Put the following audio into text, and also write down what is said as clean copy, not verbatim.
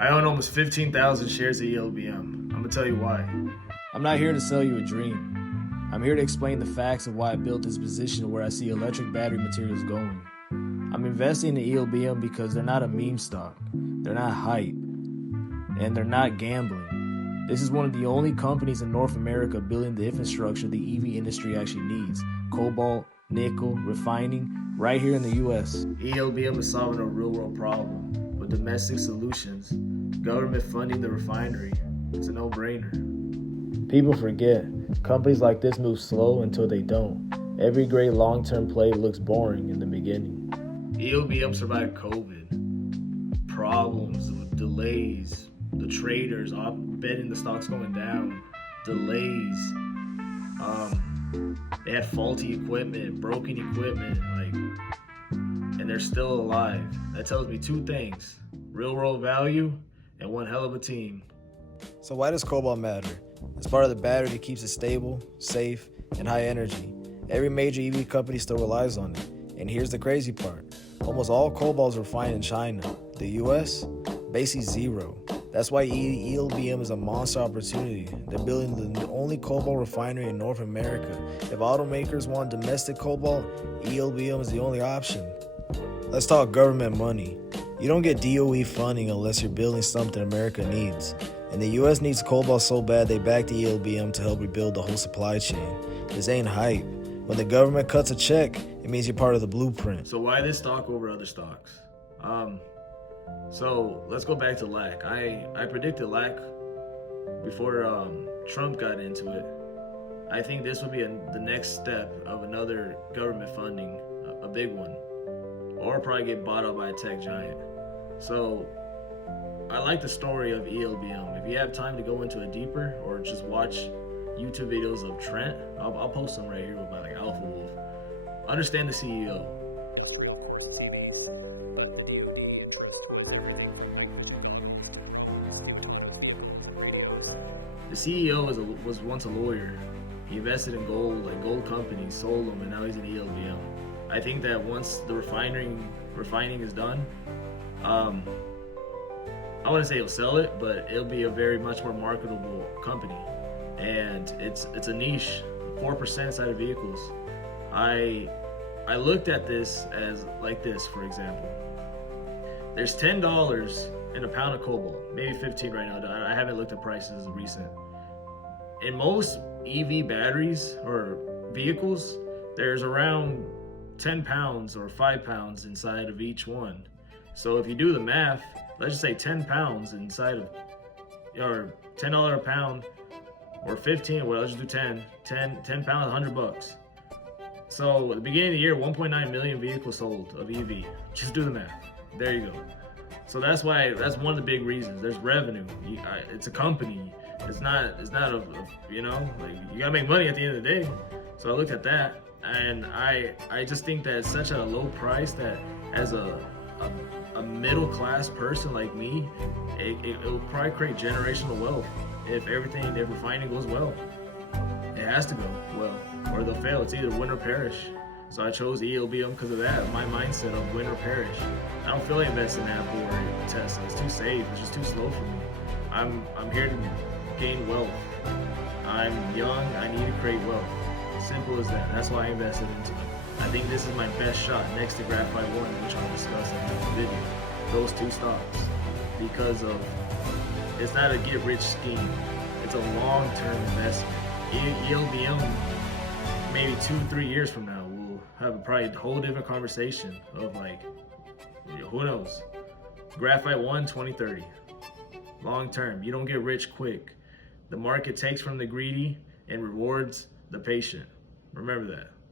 I own almost 15,000 shares of ELBM. I'm gonna tell you why. I'm not here to sell you a dream. I'm here to explain the facts of why I built this position where I see electric battery materials going. I'm investing in ELBM because they're not a meme stock, they're not hype, and they're not gambling. This is one of the only companies in North America building the infrastructure the EV industry actually needs. Cobalt, nickel, refining, right here in the US. ELBM is solving a real world problem with domestic solutions. Government funding the refinery. It's a no-brainer. People forget, companies like this move slow until they don't. Every great long-term play looks boring in the beginning. ELBM survived COVID, problems, delays, the traders all betting the stock's going down, delays. They had faulty equipment, broken equipment, and they're still alive. That tells me two things: real world value and one hell of a team. So why does cobalt matter? It's part of the battery that keeps it stable, safe, and high energy. Every major EV company still relies on it. And here's the crazy part. Almost all cobalt is refined in China. The US, basically zero. That's why ELBM is a monster opportunity. They're building the only cobalt refinery in North America. If automakers want domestic cobalt, ELBM is the only option. Let's talk government money. You don't get DOE funding unless you're building something America needs. And the US needs cobalt so bad they backed ELBM to help rebuild the whole supply chain. This ain't hype. When the government cuts a check, it means you're part of the blueprint. So why this stock over other stocks? So let's go back to LAC. I predicted LAC before Trump got into it. I think this would be the next step of another government funding, a big one, or probably get bought up by a tech giant. So I like the story of ELBM. If you have time to go into it deeper or just watch YouTube videos of Trent, I'll post them right here about like Alpha Wolf. Understand the CEO. The CEO was once a lawyer. He invested in gold, like gold companies, sold them, and now he's in ELBM. I think that once the refining is done, I wouldn't say he'll sell it, but it'll be a very much more marketable company. And it's a niche, 4% side of vehicles. I looked at this as like this, for example. There's $10 in a pound of cobalt, maybe 15 right now. I haven't looked at prices recent. In most EV batteries or vehicles, there's around 10 pounds or 5 pounds inside of each one. So if you do the math, let's just say 10 pounds inside of, or $10 a pound, or 15, well, let's just do 10 pounds, $100. So at the beginning of the year, 1.9 million vehicles sold of EV. Just do the math. There you go. So that's one of the big reasons. There's revenue. It's a company. It's not you gotta make money at the end of the day. So I looked at that, and I just think that it's such at a low price that as a middle class person like me, it'll probably create generational wealth if refining goes well. It has to go well, or they'll fail. It's either win or perish. So I chose ELBM because of that, my mindset of win or perish. I don't feel like investing in Apple or Tesla. It's too safe. It's just too slow for me. I'm here to gain wealth. I'm young. I need to create wealth. Simple as that. That's why I invested into it. I think this is my best shot next to Graphite One, which I'll discuss in another video. Those two stocks, because of it's not a get-rich scheme. It's a long-term investment. ELBM, maybe 2-3 years from now, we'll have probably a whole different conversation of who knows? Graphite One, 2030. Long-term. You don't get rich quick. The market takes from the greedy and rewards the patient. Remember that.